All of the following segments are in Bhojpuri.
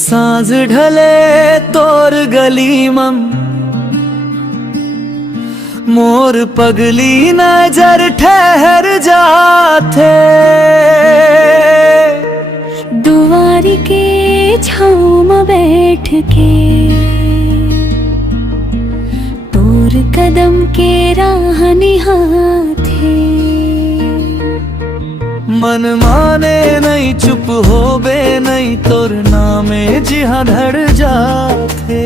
सांझ ढले तोर गली मम मोर पगली नजर ठहर जाते। दुआरी के छाँव में बैठ के तोर कदम के राह निहाथे। मन माने नहीं चुप हो बे नहीं तोर नामे जिहा धड़ जाते।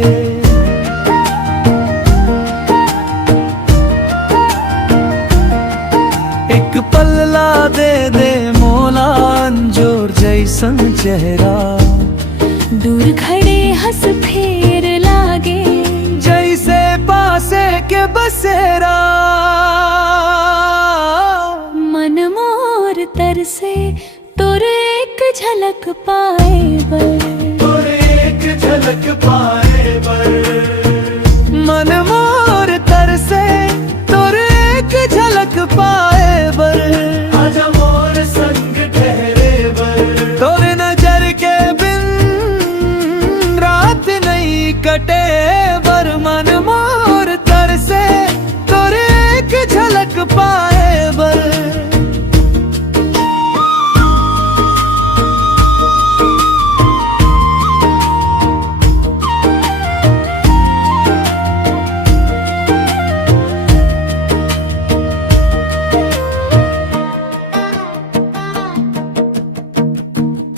एक पल्ला दे दे मोला अंजोर जैसन चेहरा। दूर खड़े हंस फेर लागे जैसे पासे के बसेरा। मन मोर तरसे तोर एक झलक पाए बर। तोर एक झलक पाए बर। मन मोर तरसे तोर एक झलक पाए बर। आजा मोर संग ठहरे बर। तोर नजर के बिन रात नहीं कटे बर। मन मोर तरसे तोर एक झलक पाए बर।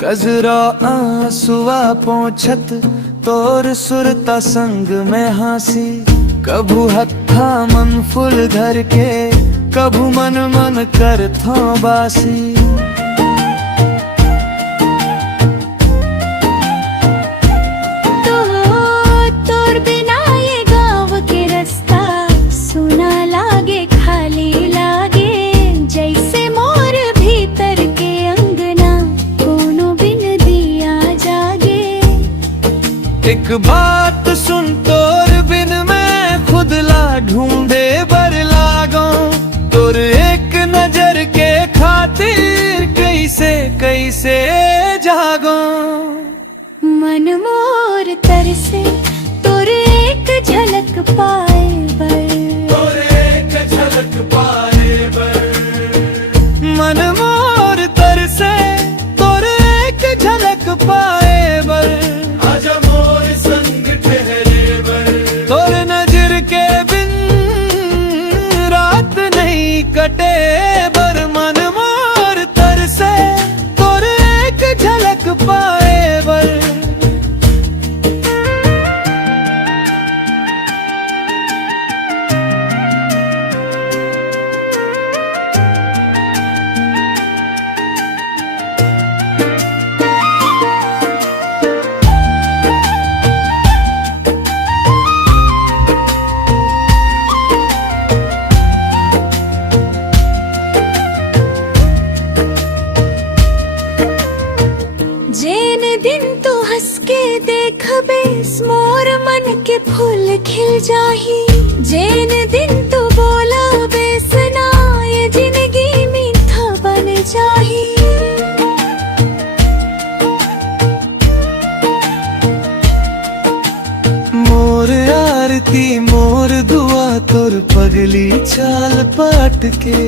गजरा आंसुआ पोंछत तोर सुरता संग में हासी। कभू हत्था मन फूल धर के कभू मन मन कर थो बासी। तोर बिना ये गाँव के रास्ता सुना लागे खाली लागे। जैसे मोर भीतर के अंगना कोनो बिन दिया जागे। एक बात सुन तोर बिन मैं खुद ला ढूंढे बर लागो। तोर एक नजर के खातिर कैसे कैसे जागो। मन मोर तरसे तोर एक झलक पाए बर। तोर एक झलक पाए बर। मन मोर तरसे तोर एक झलक पाए बर। आजा मोर संग ठहरे बर। तोर नजर के बिन रात नहीं कटे बर। मन मोर तरसे तोर एक झलक पाए बर। जेन दिन तू हंस के देखबे मोर मन के फूल खिल जाही। जेन दिन तू बोलाबे सना ये जिंदगी मीठा बन जाही। मोर आरती मोर दुआ तोर पगली चाल पाट के।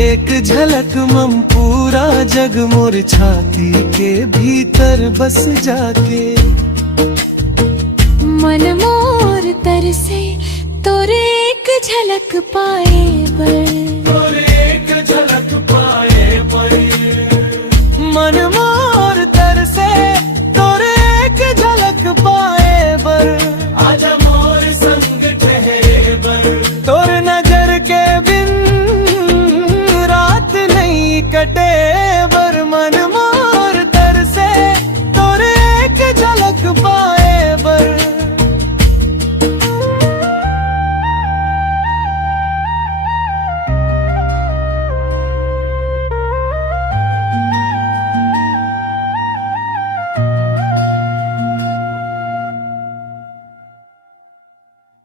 एक झलक मम पूरा जग मोर छाती के भीतर बस जाके। मन मोर तरसे तोर एक झलक पाए बर। तोर एक झलक